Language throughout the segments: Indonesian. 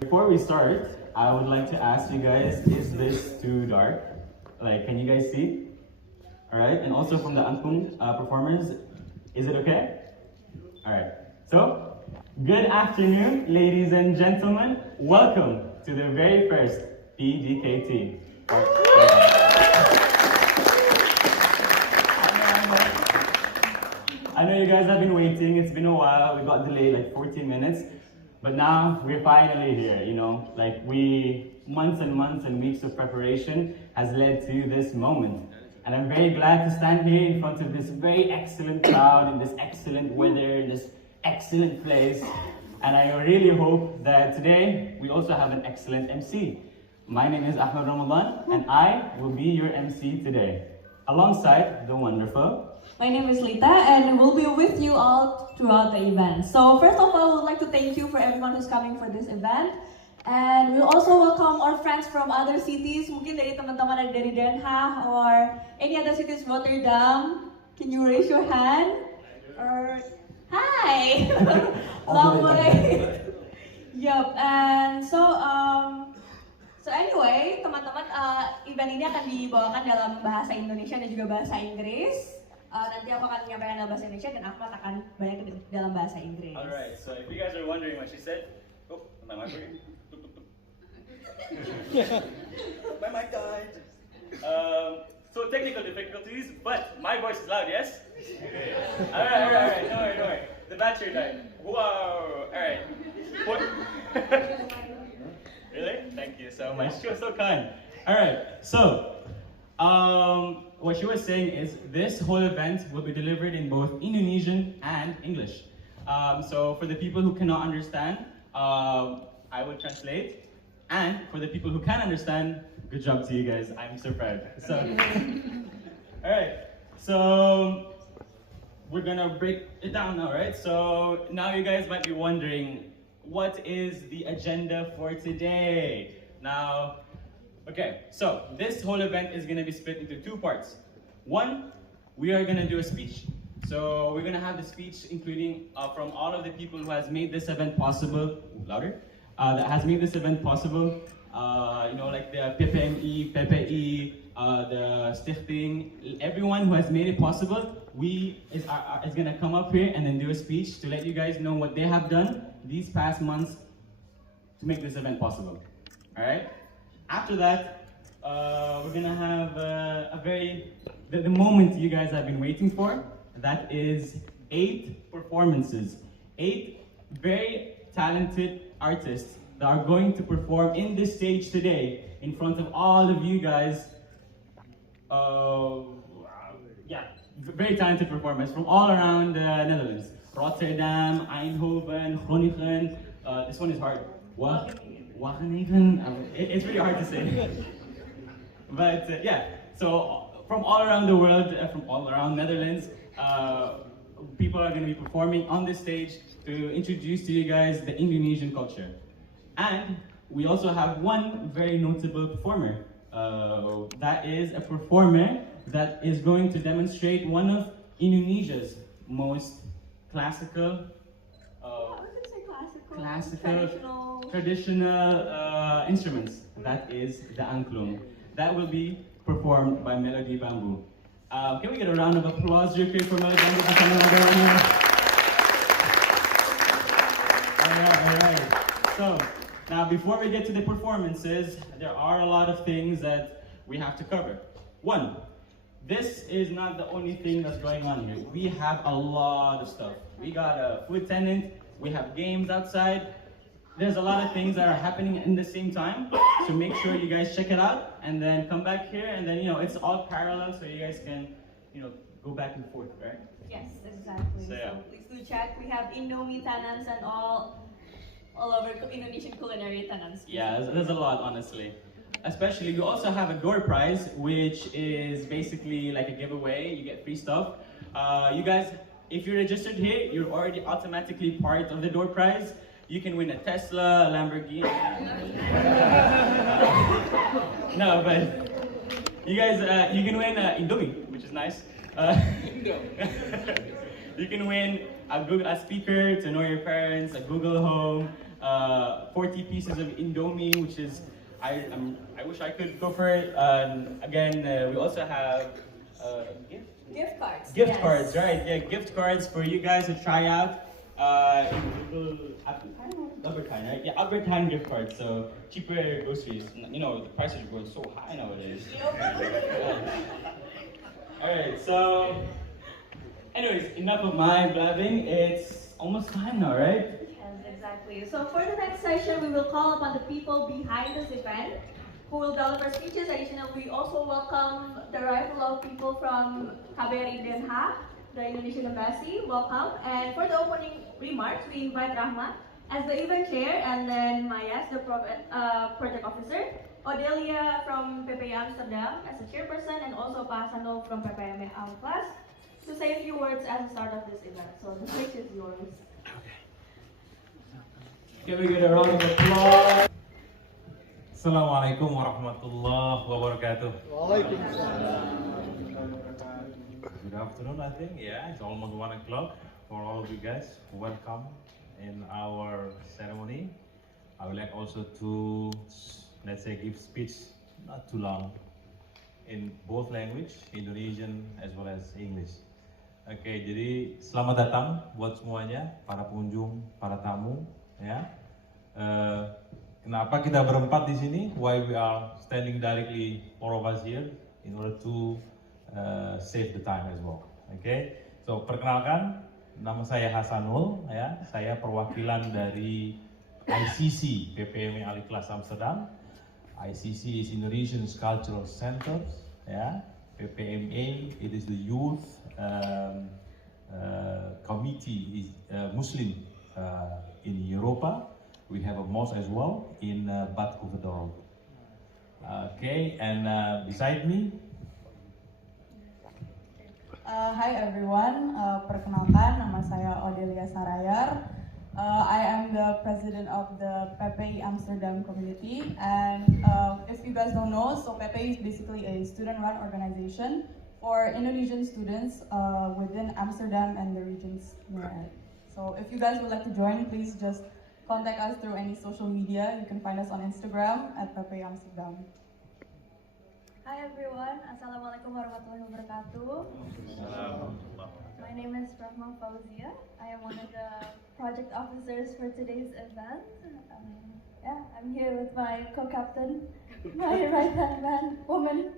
Before we start, I would like to ask you guys, is this too dark? Like, can you guys see? All right, and also from the Angklung performers, is it okay? All right, so good afternoon, ladies and gentlemen. Welcome to the very first PDKT. I know you guys have been waiting, it's been a while, we got delayed like 14 minutes. But now we're finally here, you know, like months and months and weeks of preparation has led to this moment. And I'm very glad to stand here in front of this very excellent crowd, in this excellent weather, in this excellent place. And I really hope that today we also have an excellent MC. My name is Ahmed Ramadan, and I will be your MC today, alongside the wonderful. My name is Lita, and we'll be with you all throughout the event. So first of all, we would like to thank you for everyone who's coming for this event. And we'll also welcome our friends from other cities, mungkin dari teman-teman dari Den Haag or any other cities, Rotterdam. Can you raise your hand? Or hi! Long way. Yup, and so anyway, teman-teman, event ini akan dibawakan dalam bahasa Indonesia dan juga bahasa Inggris. Nanti aku akan menyampaikan dalam bahasa Indonesia dan Ahmad akan banyak dalam bahasa Inggris. Alright, so if you guys are wondering what she said, oh, my mic working? My mic died. So technical difficulties, but my voice is loud, yes? Okay. Alright, no worry. The battery died. Whoa, alright. Really? Thank you so much. She was so kind. Alright, so, what she was saying is this whole event will be delivered in both Indonesian and English. So for the people who cannot understand, I will translate. And for the people who can understand, good job to you guys. I'm so proud. So, all right. So we're gonna break it down now, right? So now you guys might be wondering, what is the agenda for today? Now, okay, so this whole event is gonna be split into two parts. One, we are gonna do a speech. So we're gonna have the speech including from all of the people who has made this event possible, louder, that has made this event possible. You know, like the PPME, PPE, the Stichting, everyone who has made it possible, is gonna come up here and then do a speech to let you guys know what they have done these past months to make this event possible. All right? After that, we're gonna have the moment you guys have been waiting for. That is 8 performances. 8 very talented artists that are going to perform in this stage today in front of all of you guys. Very talented performers from all around the Netherlands. Rotterdam, Eindhoven, Groningen. This one is hard. Wageningen. It's really hard to say. But yeah, so from all around the world, from all around Netherlands, people are going to be performing on this stage to introduce to you guys the Indonesian culture. And we also have one very notable performer. That is a performer that is going to demonstrate one of Indonesia's most classical, traditional instruments. That is the angklung. That will be performed by Melody Bamboo. Can we get a round of applause real quick for Melody Bamboo? Alright. So, now before we get to the performances, there are a lot of things that we have to cover. One, this is not the only thing that's going on here. We have a lot of stuff. We got a food tenant, we have games outside, there's a lot of things that are happening in the same time. So make sure you guys check it out and then come back here, and then it's all parallel, so you guys can go back and forth, right? Yes, exactly. So, yeah. So please do check. We have Indomie tenants and all over Indonesian culinary tenants. Yeah, there's a lot, honestly. Especially, we also have a door prize, which is basically like a giveaway. You get free stuff. You guys, if you're registered here, you're already automatically part of the door prize. You can win a Tesla, a Lamborghini. No, but you guys, you can win Indomie, which is nice. You can win a speaker to know your parents, a Google Home, 40 pieces of Indomie, which is, I wish I could go for it. Again, we also have Gift cards. gift yes. cards, right? Yeah, gift cards for you guys to try out. Albert Heijn, right? Yeah, Albert Heijn gift cards. So cheaper groceries. The prices are going so high nowadays. Alright, so anyways, enough of my blabbing. It's almost time now, right? Yes, exactly. So for the next session, we will call upon the people behind this event who will deliver speeches. Additionally, we also welcome the arrival of people from KBRI Den Haag, the Indonesian Embassy. Welcome. And for the opening remarks, we invite Rahma as the event chair, and then Maya as the project officer, Odelia from PPI Amsterdam as the chairperson, and also Pak Hasanul from PPI Alclass to say a few words at the start of this event. So the stage is yours. Can we get a round of applause? Assalamualaikum warahmatullahi wabarakatuh. Good afternoon, I think. Yeah, it's almost 1 o'clock for all of you guys. Welcome in our ceremony. I would like also to, let's say, give speech, not too long, in both language, Indonesian as well as English. Oke, jadi selamat datang buat semuanya, para pengunjung, para tamu, ya. Kenapa kita berempat di sini? Why we are standing directly, all of us here, in order to save the time as well. Oke, so perkenalkan, nama saya Hasanul, ya. Saya perwakilan dari ICC PPME Alclass Amsterdam. ICC is Indonesian Cultural Center, ya. PPMA, it is the youth committee, is Muslim in Europa. We have a mosque as well in Bad Hoeverdorp. Okay, and beside me. Hi everyone, perkenalkan nama saya Odelia Sarayar. I am the president of the PPI Amsterdam community, and if you guys don't know, so PPI is basically a student-run organization for Indonesian students within Amsterdam and the regions near it. So if you guys would like to join, please just contact us through any social media. You can find us on Instagram at PPI Amsterdam. Hi everyone, Assalamualaikum warahmatullahi wabarakatuh. My name is Rahma Fauzia. I am one of the project officers for today's event. I'm here with my co-captain, my right-hand woman.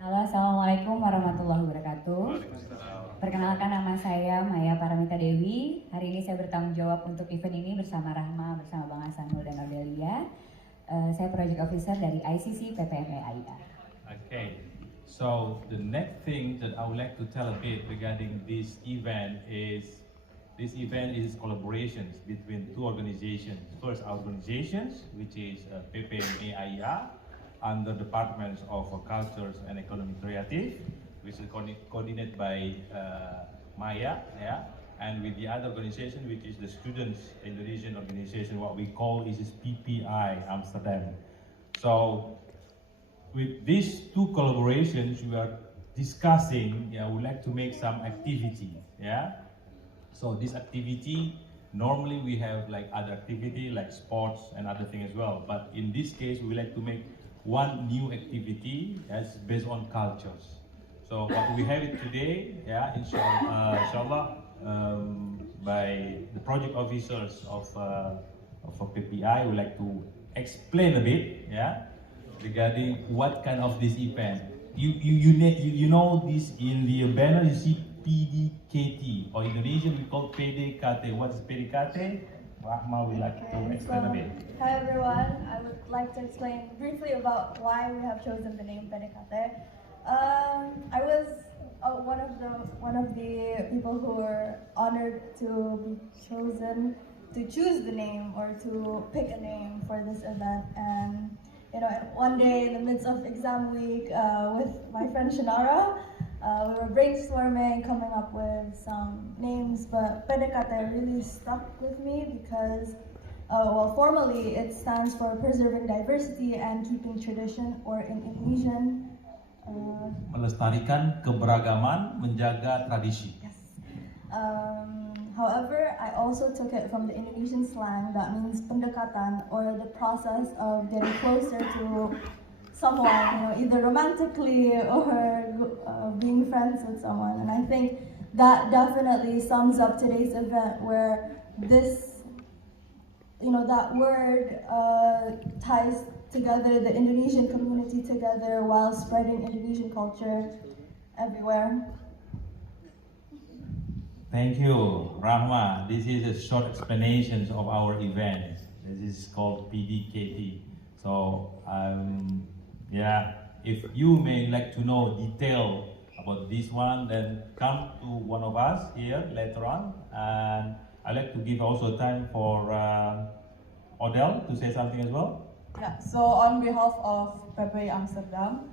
Halo, Assalamualaikum warahmatullahi wabarakatuh. Perkenalkan, nama saya Maya Paramita Dewi. Hari ini saya bertanggung jawab untuk event ini bersama Rahma, bersama Bang Hasanul dan Odelia. Saya project officer dari ICC PPME AIA. Okay, so the next thing that I would like to tell a bit regarding this event is collaborations between two organizations. First, our organizations, which is PPME AIA, under Departments of Cultures and Economy Creative, which is coordinated by Maya, yeah, and with the other organization, which is the Students Indonesian Organization, what we call is PPI Amsterdam. So, with these two collaborations, we are discussing, we like to make some activity, yeah. So this activity, normally we have like other activity like sports and other thing as well, but in this case, we like to make one new activity as based on cultures. So what we have it today, yeah, inshallah, by the project officers of PPI, we like to explain a bit, yeah, regarding what kind of this event. You know this in the banner. You see PDKT, or Indonesian we call PDKT. What is PDKT? Rahma would like to explain a bit. Hi everyone, I would like to explain briefly about why we have chosen the name PDKT. I was one of the people who were honored to be chosen to choose the name or to pick a name for this event. And you know, one day in the midst of exam week with my friend Shanara, we were brainstorming, coming up with some names, but PDKT really stuck with me because, well, formally it stands for Preserving Diversity and Keeping Tradition, or in Indonesian, Melestarikan keberagaman, menjaga tradisi. yes. However, I also took it from the Indonesian slang that means pendekatan, or the process of getting closer to someone, you know, either romantically or being friends with someone. And I think that definitely sums up today's event, where this, you know, that word ties together the Indonesian community together while spreading Indonesian culture everywhere. Thank you, Rahma. This is a short explanation of our event. This is called PDKT. So, yeah, if you may like to know detail about this one, then come to one of us here later on. And I'd like to give also time for Odell to say something as well. Yeah, so on behalf of PPI Amsterdam,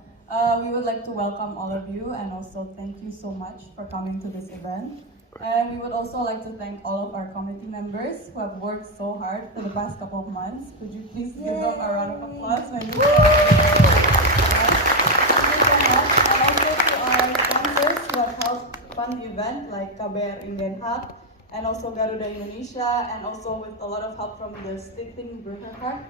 we would like to welcome all of you and also thank you so much for coming to this event. And we would also like to thank all of our committee members who have worked so hard for the past couple of months. Could you please give them a round of applause? Thank you so much. And also to our sponsors who have helped fund the event, like KBRI Den Haag, and also Garuda Indonesia, and also with a lot of help from the Stichting Burgerhart.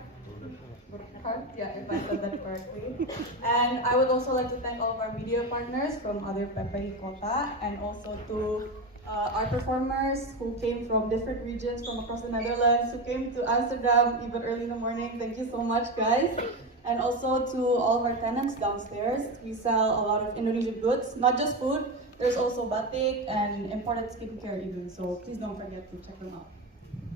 Yeah, if I said that correctly. And I would also like to thank all of our media partners from other PPI Kota, and also to our performers who came from different regions from across the Netherlands, who came to Amsterdam even early in the morning. Thank you so much, guys. And also to all of our tenants downstairs. We sell a lot of Indonesian goods, not just food. There's also batik and imported skincare even. So please don't forget to check them out.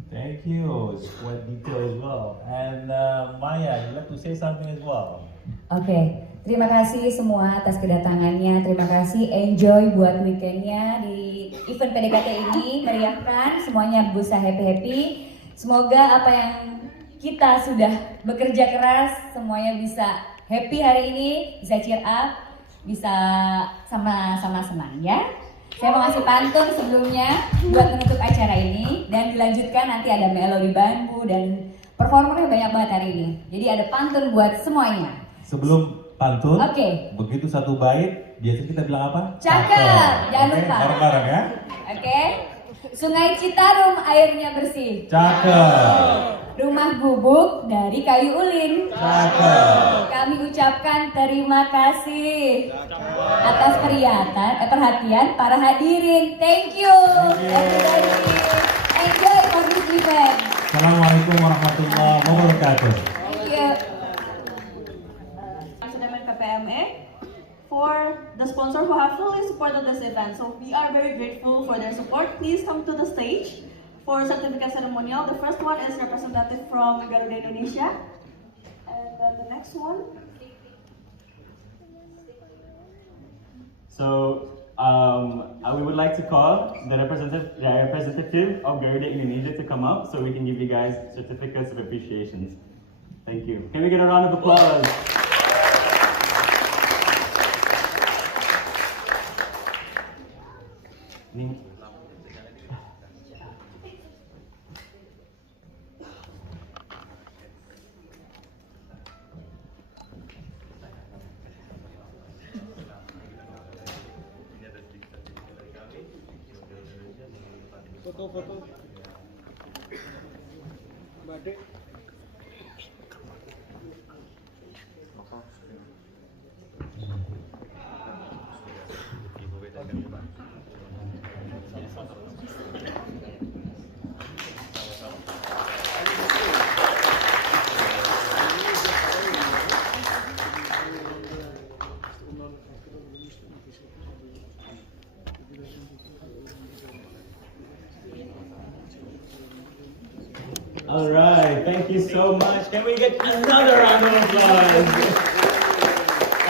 Thank you. It's quite detailed as well. And Maya, you'd like to say something as well? Oke, terima kasih semua atas kedatangannya. Terima kasih, enjoy buat weekendnya di event PDKT ini. Meriahkan, semuanya berusaha happy-happy. Semoga apa yang kita sudah bekerja keras, semuanya bisa happy hari ini, bisa cheer up, bisa sama-sama senang ya. Saya mau ngasih pantun sebelumnya buat menutup acara ini, dan dilanjutkan nanti ada melodi bambu dan performernya banyak banget hari ini. Jadi ada pantun buat semuanya. Sebelum pantun, Oke. begitu satu bait, biasanya kita bilang apa? Cakep, jangan Oke, lupa. bareng-bareng ya. Oke. Sungai Citarum airnya bersih. Cakep. Rumah gubuk dari kayu ulin. Cakep. Kami ucapkan terima kasih atas perhatian para hadirin. Thank you everybody. Enjoy for this event. Assalamualaikum warahmatullahi wabarakatuh. Thank you. Amsterdam and PPMA for the sponsor who have fully supported this event. So we are very grateful for their support. Please come to the stage for certificate ceremonial. The first one is representative from Garuda Indonesia. And then the next one. So we would like to call the representative of Garuda Indonesia to come up so we can give you guys certificates of appreciation. Thank you. Can we get a round of applause? Foto-foto. Batik. All right, thank you so much. Can we get another round of applause?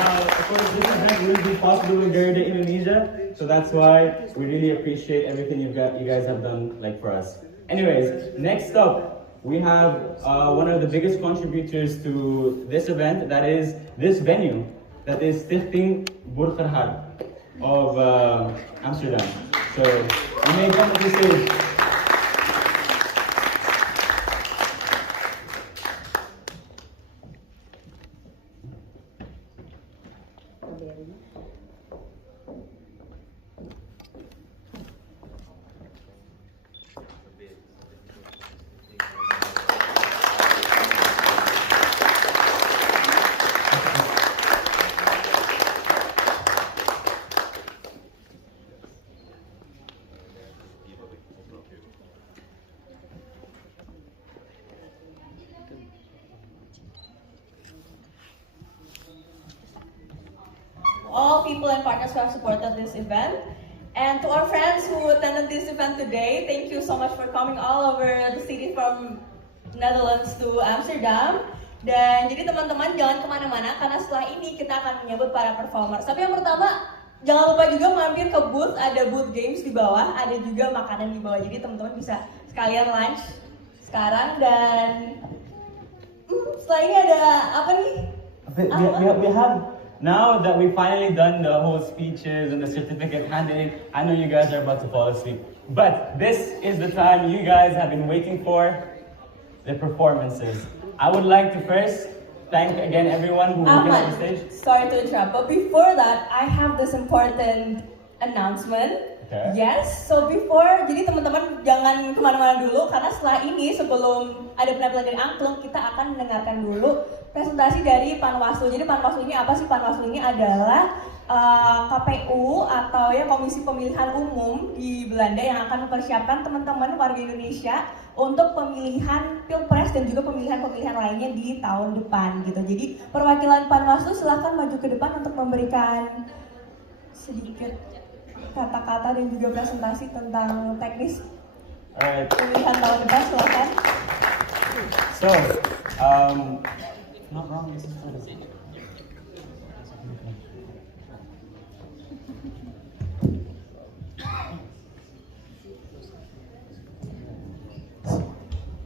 Of course, this event wouldn't be possible in Garuda Indonesia, so that's why we really appreciate everything you guys have done for us. Anyways, next up, we have one of the biggest contributors to this event, that is this venue, that is Stichting Burgerhart of Amsterdam. So, you may come to the stage. All people and partners who have supported this event. And to our friends who attended this event today, thank you so much for coming all over the city from Netherlands to Amsterdam. Dan jadi teman-teman jangan kemana-mana karena setelah ini kita akan menyambut para performers. Tapi yang pertama, jangan lupa juga mampir ke booth, ada booth games di bawah, ada juga makanan di bawah. Jadi teman-teman bisa sekalian lunch sekarang dan setelah ini ada apa nih? We have, now that we've finally done the whole speeches and the certificate handing, I know you guys are about to fall asleep. But this is the time you guys have been waiting for, the performances. I would like to first thank again everyone who came on the stage. Sorry to interrupt, but before that, I have this important announcement. Okay. Yes, so before, jadi teman-teman jangan kemana-mana dulu karena setelah ini sebelum ada penampilan dari Angklung, kita akan mendengarkan dulu presentasi dari Panwaslu. Jadi Panwaslu ini apa sih? Panwaslu ini adalah KPU atau ya Komisi Pemilihan Umum di Belanda yang akan mempersiapkan teman-teman warga Indonesia untuk pemilihan Pilpres dan juga pemilihan-pemilihan lainnya di tahun depan gitu. Jadi perwakilan Panwaslu silahkan maju ke depan untuk memberikan sedikit kata-kata dan juga presentasi tentang teknis pemilihan tahun depan, silakan. So, not wrong.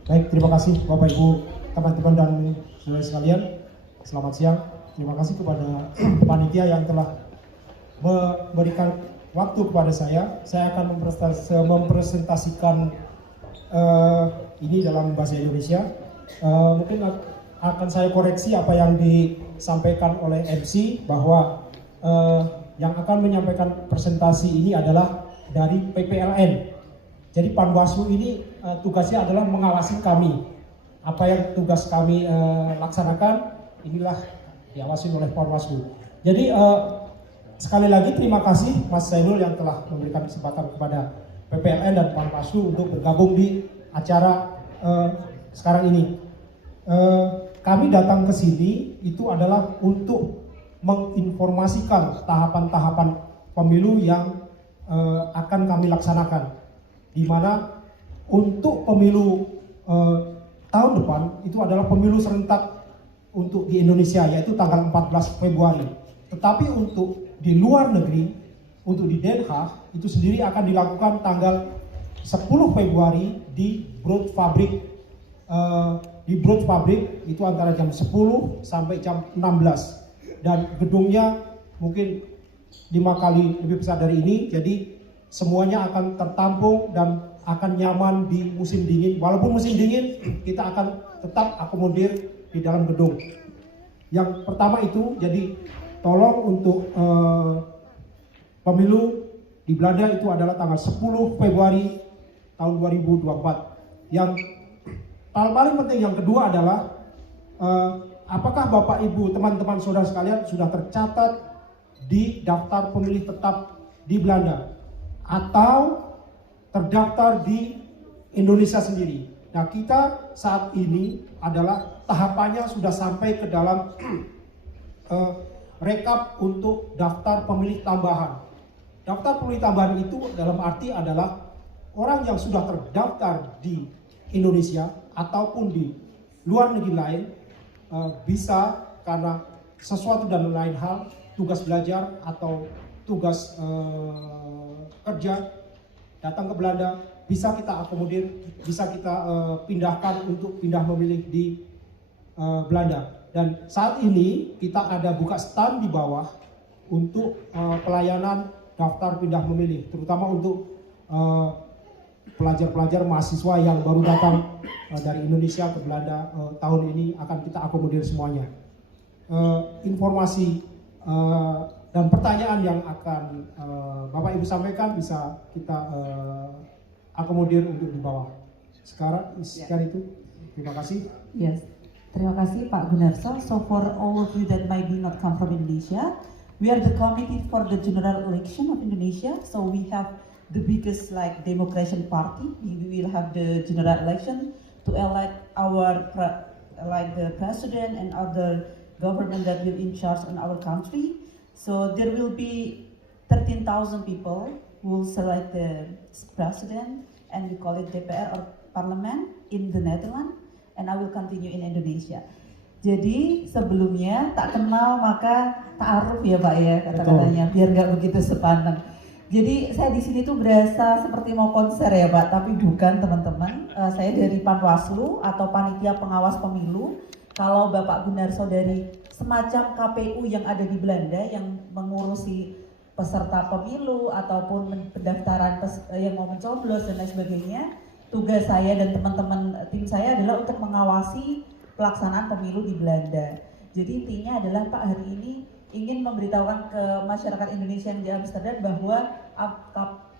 Baik, terima kasih Bapak Ibu, teman-teman dan saudara sekalian. Selamat siang. Terima kasih kepada panitia yang telah memberikan waktu kepada saya. Saya akan mempresentasikan ini dalam bahasa Indonesia. Mungkin akan saya koreksi apa yang disampaikan oleh MC bahwa yang akan menyampaikan presentasi ini adalah dari PPLN. Jadi Panwaslu ini tugasnya adalah mengawasi kami. Apa yang tugas kami laksanakan inilah diawasi oleh Panwaslu. Jadi sekali lagi terima kasih Mas Zainul yang telah memberikan kesempatan kepada PPLN dan Panwaslu untuk bergabung di acara sekarang ini. Kami datang ke sini itu adalah untuk menginformasikan tahapan-tahapan pemilu yang akan kami laksanakan, di mana untuk pemilu tahun depan itu adalah pemilu serentak untuk di Indonesia, yaitu tanggal 14 Februari. Tetapi untuk di luar negeri, untuk di Den Haag itu sendiri akan dilakukan tanggal 10 Februari di Brood Fabrik. Di Brood Fabrik itu antara jam 10 sampai jam 16 dan gedungnya mungkin 5 kali lebih besar dari ini, jadi semuanya akan tertampung dan akan nyaman di musim dingin. Walaupun musim dingin kita akan tetap akomodir di dalam gedung. Yang pertama itu, jadi tolong untuk pemilu di Belanda itu adalah tanggal 10 Februari tahun 2024. Yang paling penting yang kedua adalah apakah Bapak Ibu, teman-teman saudara sekalian sudah tercatat di daftar pemilih tetap di Belanda atau terdaftar di Indonesia sendiri. Nah, kita saat ini adalah tahapannya sudah sampai ke dalam rekap untuk daftar pemilih tambahan. daftar pemilih tambahan itu dalam arti adalah orang yang sudah terdaftar di Indonesia ataupun di luar negeri lain bisa karena sesuatu dan lain hal, tugas belajar atau tugas kerja datang ke Belanda, bisa kita akomodir, bisa kita pindahkan untuk pindah memilih di Belanda. Dan saat ini kita ada buka stand di bawah untuk pelayanan daftar pindah memilih, terutama untuk pelajar-pelajar mahasiswa yang baru datang dari Indonesia ke Belanda tahun ini akan kita akomodir semuanya. Informasi dan pertanyaan yang akan Bapak Ibu sampaikan bisa kita akomodir untuk di bawah. Sekarang itu, terima kasih. Yes. Terima kasih Pak Gunarso. So for all of you that might be not come from Indonesia, we are the committee for the general election of Indonesia. So we have the biggest like Democratic Party. We will have the general election to elect our the president and other government that will in charge in our country. So there will be 13,000 people who will select the president, and we call it DPR or Parliament in the Netherlands. And I will continue in Indonesia. Jadi sebelumnya tak kenal maka ta'aruf ya Pak ya kata-katanya, biar nggak begitu sepandang. Jadi saya di sini tuh berasa seperti mau konser ya Pak, tapi bukan teman-teman. Saya dari Panwaslu atau Panitia Pengawas Pemilu. Kalau Bapak Gunarso dari semacam KPU yang ada di Belanda yang mengurusi peserta pemilu ataupun pendaftaran yang mau mencoblos dan lain sebagainya. Tugas saya dan teman-teman tim saya adalah untuk mengawasi pelaksanaan pemilu di Belanda. Jadi intinya adalah Pak hari ini ingin memberitahukan ke masyarakat Indonesia yang di Amsterdam bahwa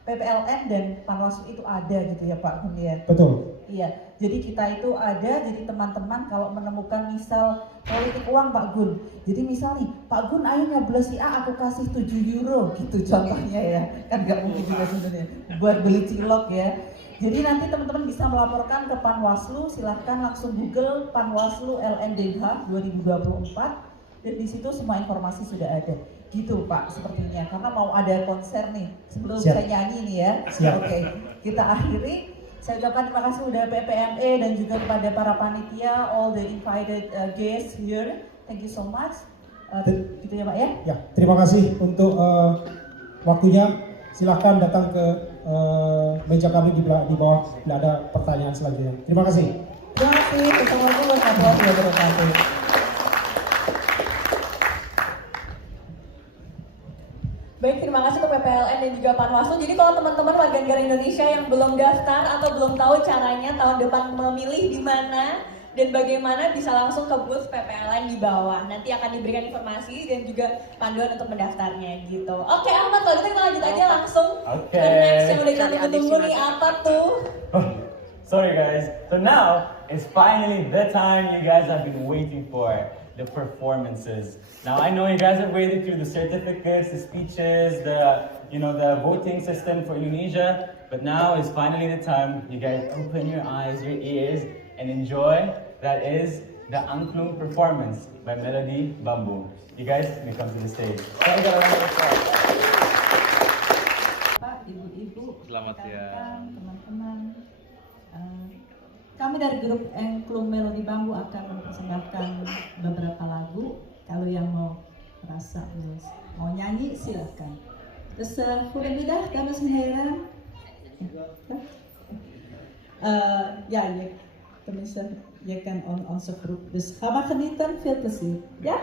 PPLN dan Panwaslu itu ada gitu ya Pak Gun ya. Betul. Iya, jadi kita itu ada, jadi teman-teman kalau menemukan misal politik uang Pak Gun. Jadi misal nih, Pak Gun ayo nyoblos si A aku kasih 7 euro gitu contohnya ya. Kan nggak mungkin juga sebenarnya buat beli cilok ya. Jadi nanti teman-teman bisa melaporkan ke Panwaslu, silahkan langsung Google Panwaslu LNDH 2024 dan di situ semua informasi sudah ada. Gitu Pak sepertinya, karena mau ada konser nih sebelum saya nyanyi nih ya. Oke, kita akhiri. Saya ucapkan terima kasih udah PPME dan juga kepada para panitia, all the invited guests here. Thank you so much. Gitu ya Pak ya. Ya, terima kasih untuk waktunya. Silahkan datang ke meja kami di bawah bila ada pertanyaan selanjutnya. Terima kasih. Terima kasih. Assalamualaikum warahmatullahi wabarakatuh. Baik, terima kasih untuk PPLN dan juga Panwaslu. Jadi kalau teman-teman warga negara Indonesia yang belum daftar atau belum tahu caranya tahun depan memilih di mana dan bagaimana, bisa langsung ke booth PPLN di bawah. Nanti akan diberikan informasi dan juga panduan untuk mendaftarnya gitu. Oke, Ahmad, kalau gitu kita lanjut aja langsung ke next yang udah kita tunggu nih, apa tuh? Sorry guys, so now it's finally the time you guys have been waiting for. The performances. Now I know you guys have waited through the certificates, the speeches, the voting system for Indonesia, but now is finally the time you guys open your eyes, your ears, and enjoy. That is the Angklung performance by Melody Bamboo. You guys may come to the stage. Pak, ibu-ibu, Selamat siang. teman-teman. Kami dari grup Angklung Melody Bambu akan mempersembahkan beberapa lagu. Kalau yang mau merasa mau nyanyi silahkan. Dus goedemiddag dames en heren. Ja, tenminste, je kan onze groep. Dus ga maar genieten, veel plezier. Ja?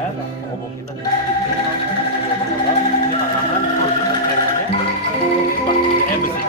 Dpr, ngomong kita di ini pasangan koordinator chairman-nya Pak Embassy.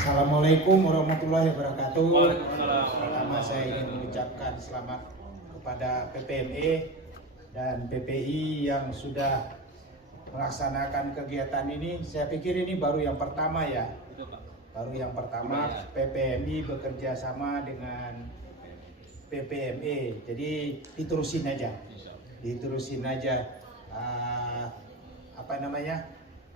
Assalamualaikum warahmatullahi wabarakatuh. Pertama saya ingin mengucapkan selamat kepada PPME dan PPI yang sudah melaksanakan kegiatan ini. Saya pikir ini baru yang pertama ya. Baru yang pertama PPMI bekerja sama dengan PPME. Jadi diterusin aja. Apa namanya?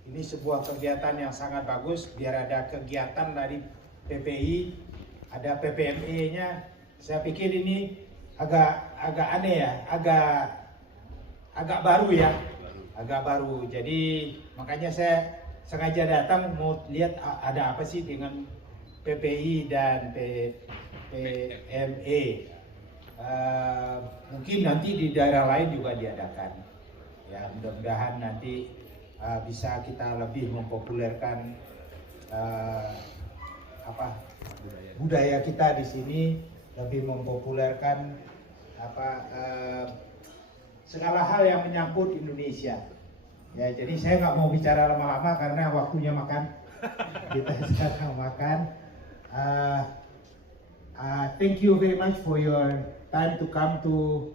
Ini sebuah kegiatan yang sangat bagus. Biar ada kegiatan dari PPI, ada PPME-nya. Saya pikir ini agak aneh ya, agak baru ya, agak baru. Jadi makanya saya sengaja datang mau lihat ada apa sih dengan PPI dan PPME. Mungkin nanti di daerah lain juga diadakan. Ya, mudah-mudahan nanti bisa kita lebih mempopulerkan budaya kita di sini, lebih mempopulerkan segala hal yang menyangkut Indonesia. Ya, jadi saya nggak mau bicara lama-lama karena waktunya makan. Kita sekarang makan. Thank you very much for your time to come to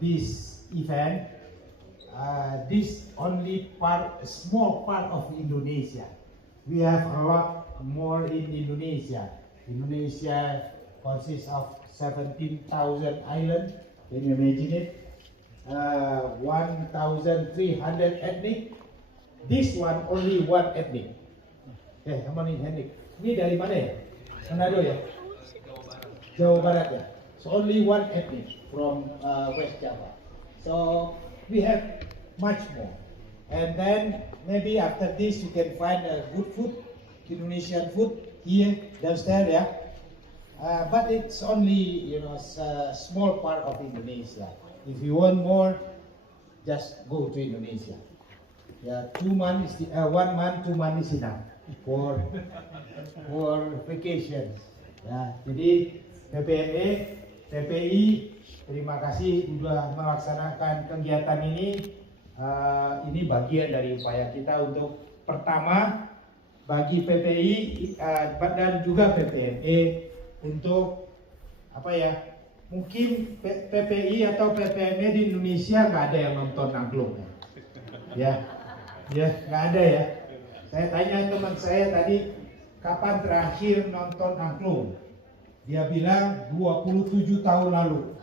this event. This only a small part of Indonesia. We have a lot more in Indonesia. Indonesia consists of 17,000 islands. Can you imagine it? 1,300 ethnic. This one only one ethnic. How many ethnic? Ini dari mana ya? Manado ya? Jawa Barat ya? So only one ethnic from West Java. So we have much more. And then maybe after this you can find good food, Indonesian food here downstairs ya. But it's only a small part of Indonesia. If you want more, just go to Indonesia. Yeah, 1 month, 2 months is enough for vacations. Ya, jadi PPME, PPI, terima kasih sudah melaksanakan kegiatan ini. Ini bagian dari upaya kita untuk pertama bagi PPI dan juga PPME untuk mungkin PPI atau PPME di Indonesia nggak ada yang nonton angklung ya nggak ada ya. Saya tanya teman saya tadi kapan terakhir nonton angklung, dia bilang 27 tahun lalu.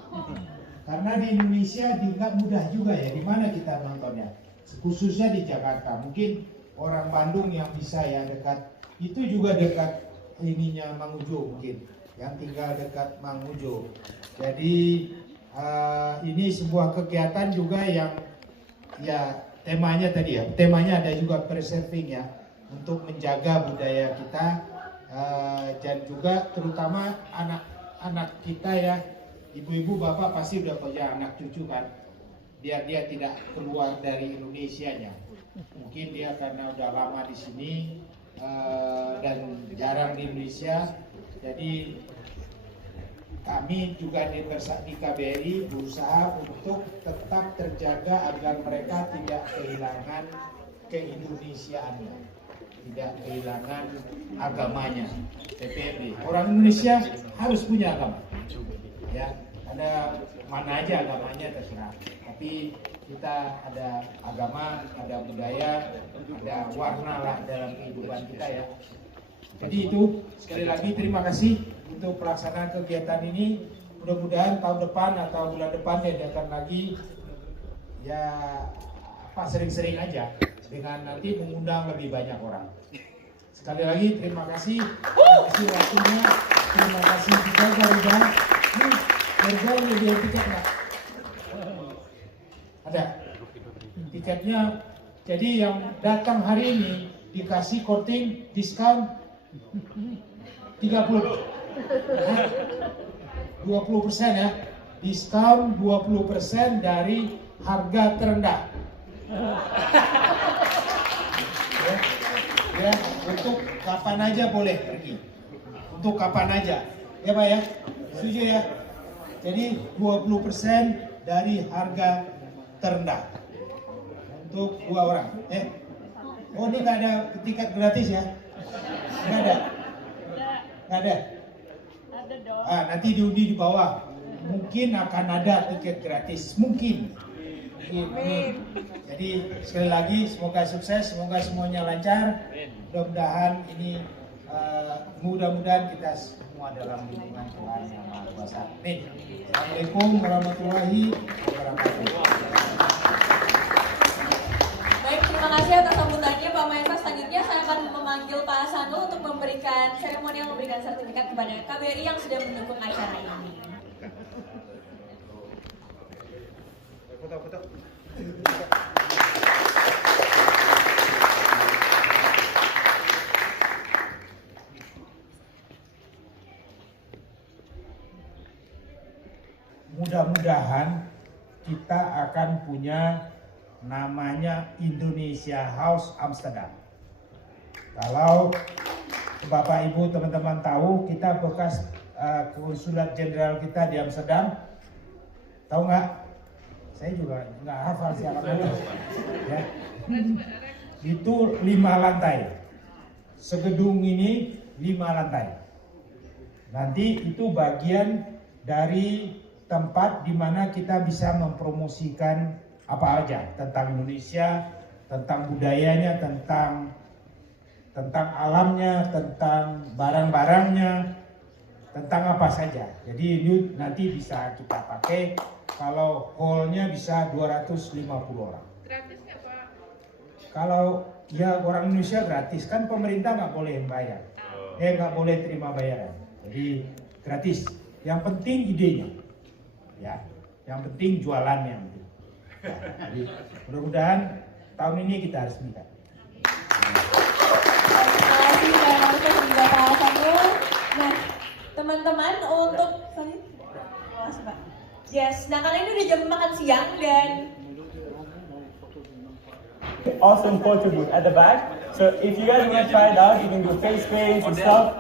Karena di Indonesia nggak mudah juga ya, di mana kita nontonnya, khususnya di Jakarta. Mungkin orang Bandung yang bisa ya dekat, itu juga dekat ininya Mamuju mungkin, yang tinggal dekat Mamuju. Jadi ini sebuah kegiatan juga yang ya temanya tadi ya, temanya ada juga preserving ya, untuk menjaga budaya kita dan juga terutama anak-anak kita ya. Ibu-ibu, bapak pasti udah punya anak cucu kan, biar dia tidak keluar dari Indonesianya. Mungkin dia karena udah lama di sini dan jarang di Indonesia, jadi kami juga di KBRI berusaha untuk tetap terjaga agar mereka tidak kehilangan keindonesiaannya, tidak kehilangan agamanya. PPMI, orang Indonesia harus punya agama. Ya, ada mana aja agamanya terserah, tapi kita ada agama, ada budaya, ada warna lah dalam kehidupan kita ya. Jadi itu sekali lagi terima kasih untuk pelaksanaan kegiatan ini. Mudah-mudahan tahun depan atau bulan depan diadakan lagi ya sering-sering aja dengan nanti mengundang lebih banyak orang. Sekali lagi terima kasih waktunya, terima kasih juga Garuda. Harga ini dia tiket nggak? Ada tiketnya. Jadi yang datang hari ini dikasih coating diskon 20% ya, diskon 20% dari harga terendah. Ya, untuk kapan aja boleh pergi. Untuk kapan aja, ya Pak ya, setuju ya? Jadi 20% dari harga terendah untuk 2 orang. Oh ini nggak ada tiket gratis ya? Nggak ada? Nggak ada? Ada dong. Nanti diundi di bawah. Mungkin akan ada tiket gratis. Mungkin. Jadi sekali lagi semoga sukses, semoga semuanya lancar. Mudah-mudahan ini mudah-mudahan kita semua dalam lindungan Tuhan Yang Maha Kuasa. Amin. Assalamualaikum warahmatullahi wabarakatuh. Baik, terima kasih atas sambutannya Pak Maesa. Selanjutnya saya akan memanggil Pak Sanul untuk memberikan seremonial memberikan sertifikat kepada KBRI yang sudah mendukung acara ini. Foto-foto. Mudah-mudahan kita akan punya namanya Indonesia House Amsterdam. Kalau Bapak Ibu teman-teman tahu, kita bekas konsulat jenderal kita di Amsterdam. Tahu nggak? Saya juga nggak hafal siapa namanya. Ya. Itu 5 lantai. Segedung ini 5 lantai. Nanti itu bagian dari tempat di mana kita bisa mempromosikan apa aja tentang Indonesia, tentang budayanya, tentang alamnya, tentang barang-barangnya, tentang apa saja. Jadi ini nanti bisa kita pakai. Kalau hall-nya bisa 250 orang. Gratis ya Pak? Kalau ya orang Indonesia gratis, kan pemerintah nggak boleh bayar, nggak boleh terima bayaran. Jadi gratis. Yang penting idenya. Ya, yang penting jualannya. Ya, jadi mudah-mudahan tahun ini kita harus bisa. Terima kasih Pak Marcus dan juga Pak Sanul. Nah, teman-teman untuk makasih Pak. Yes, nah karena ini udah jam makan siang dan awesome photo booth at the back. So if you guys want to try it out, you can do face paints and stuff.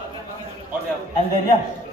And then yeah.